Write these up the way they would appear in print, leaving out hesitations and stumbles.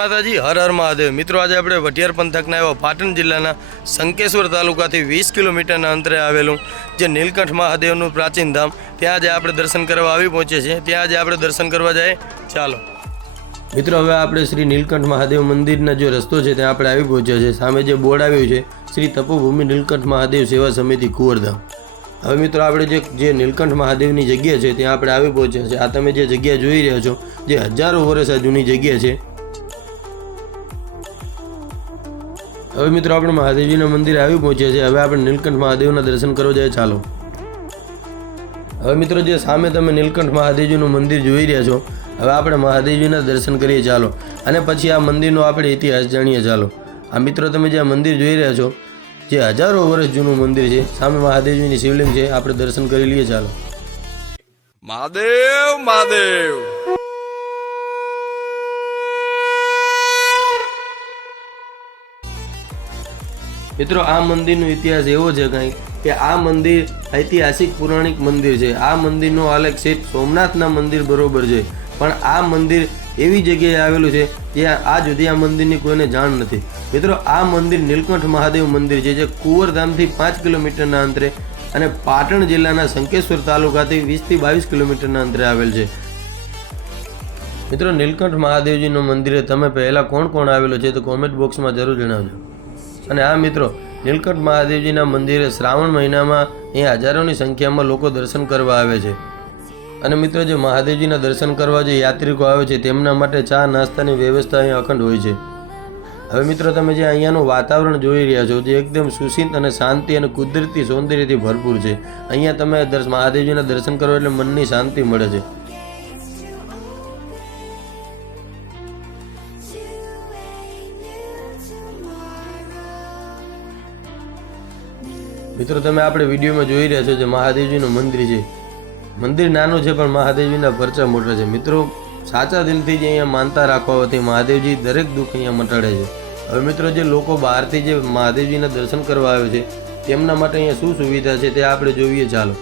માતાજી, હર હર મહાદેવ। મિત્રો, આજે આપણે વઢિયાર પંથકના એવા પાટણ જિલ્લાના શંકેશ્વર તાલુકાથી 20 કિલોમીટરના અંતરે આવેલું જે નીલકંઠ મહાદેવનું પ્રાચીન ધામ, ત્યાં આજે આપણે દર્શન કરવા આવી પહોંચીએ છીએ। ત્યાં આજે આપણે દર્શન કરવા જઈએ, ચાલો મિત્રો। હવે આપણે શ્રી નીલકંઠ મહાદેવ મંદિરના જે રસ્તો છે ત્યાં આપણે આવી પહોંચ્યા છે। સામે જે બોર્ડ આવ્યું છે શ્રી તપોભૂમિ નીલકંઠ મહાદેવ સેવા સમિતિ કુંવરધામ। હવે મિત્રો, આપણે જે નીલકંઠ મહાદેવની જગ્યા છે ત્યાં આપણે આવી પહોંચ્યા છે। આ તમે જે જગ્યા જોઈ રહ્યા છો, જે હજારો વર્ષ જૂની જગ્યા છે। હવે મિત્રો, આપણે મહાદેવજીના મંદિરે આવી પહોંચ્યા છે। હવે આપણે નીલકંઠ મહાદેવના દર્શન કરવા જઈએ, ચાલો। હવે મિત્રો, જે સામે તમે નીલકંઠ મહાદેવજીનું મંદિર જોઈ રહ્યા છો, હવે આપણે મહાદેવજીના દર્શન કરીએ, ચાલો। અને પછી આ મંદિરનો આપણે ઇતિહાસ જાણીએ, ચાલો। આ મિત્રો, તમે જે આ મંદિર જોઈ રહ્યા છો, જે હજારો વર્ષ જૂનું મંદિર છે, સામે મહાદેવજીની શિવલિંગ છે, આપણે દર્શન કરી લઈએ, ચાલો। મહાદેવ મહાદેવ મિત્રો, આ મંદિરનો ઇતિહાસ એવો છે કંઈ કે આ મંદિર ઐતિહાસિક પૌરાણિક મંદિર છે। આ મંદિરનો આલેખ શેઠ સોમનાથના મંદિર બરોબર છે, પણ આ મંદિર એવી જગ્યાએ આવેલું છે જ્યાં આજ સુધી આ મંદિરની કોઈને જાણ નથી। મિત્રો, આ મંદિર નીલકંઠ મહાદેવ મંદિર છે, જે કુંવરધામથી 5 કિલોમીટરના અંતરે અને પાટણ જિલ્લાના શંકેશ્વર તાલુકાથી 20 થી 22 કિલોમીટરના અંતરે આવેલ છે। મિત્રો, નીલકંઠ મહાદેવજીનું મંદિરે તમે પહેલાં કોણ કોણ આવેલો છે તો કોમેન્ટ બોક્સમાં જરૂર જણાવજો। અને આ મિત્રો, નીલકંઠ મહાદેવજીના મંદિરે શ્રાવણ મહિનામાં અહીંયા હજારોની સંખ્યામાં લોકો દર્શન કરવા આવે છે। અને મિત્રો, જે મહાદેવજીના દર્શન કરવા જે યાત્રિકો આવે છે તેમના માટે ચા નાસ્તાની વ્યવસ્થા અહીંયા અખંડ હોય છે। હવે મિત્રો, તમે જે અહીંયાનું વાતાવરણ જોઈ રહ્યા છો, જે એકદમ સુશીત અને શાંતિ અને કુદરતી સૌંદર્યથી ભરપૂર છે। અહીંયા તમે મહાદેવજીના દર્શન કરો એટલે મનની શાંતિ મળે છે। મિત્રો, તમે આપણે વિડીયોમાં જોઈ રહ્યા છો જે મહાદેવજીનું મંદિર છે। મંદિર નાનું છે પણ મહાદેવજીના પરચા મોટા છે। મિત્રો, સાચા દિલથી જે અહીંયા માનતા રાખવાથી મહાદેવજી દરેક દુઃખ અહીંયા મટાડે છે। હવે મિત્રો, જે લોકો બહારથી જે મહાદેવજીના દર્શન કરવા આવે છે તેમના માટે અહીંયા શું સુવિધા છે તે આપણે જોઈએ, ચાલો।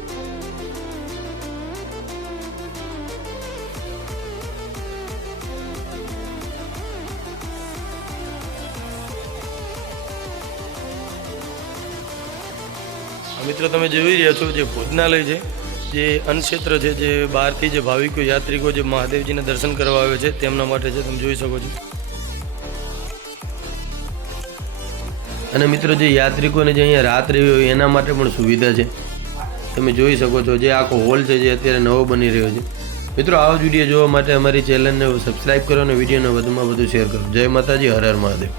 મિત્રો, તમે જોઈ રહ્યા છો જે ભોજનાલય છે, જે અન્નક્ષેત્ર છે, જે બહારથી જે ભાવિકો યાત્રિકો જે મહાદેવજીના દર્શન કરવા આવે છે તેમના માટે છે, તમે જોઈ શકો છો। અને મિત્રો, જે યાત્રિકોને જે અહીંયા રાત રહેવી હોય એના માટે પણ સુવિધા છે, તમે જોઈ શકો છો। જે આખો હોલ છે જે અત્યારે નવો બની રહ્યો છે। મિત્રો, આવો જ વિડીયો જોવા માટે અમારી ચેનલને સબસ્ક્રાઈબ કરો અને વિડીયોને વધુમાં વધુ શેર કરો। જય માતાજી, હર હર મહાદેવ।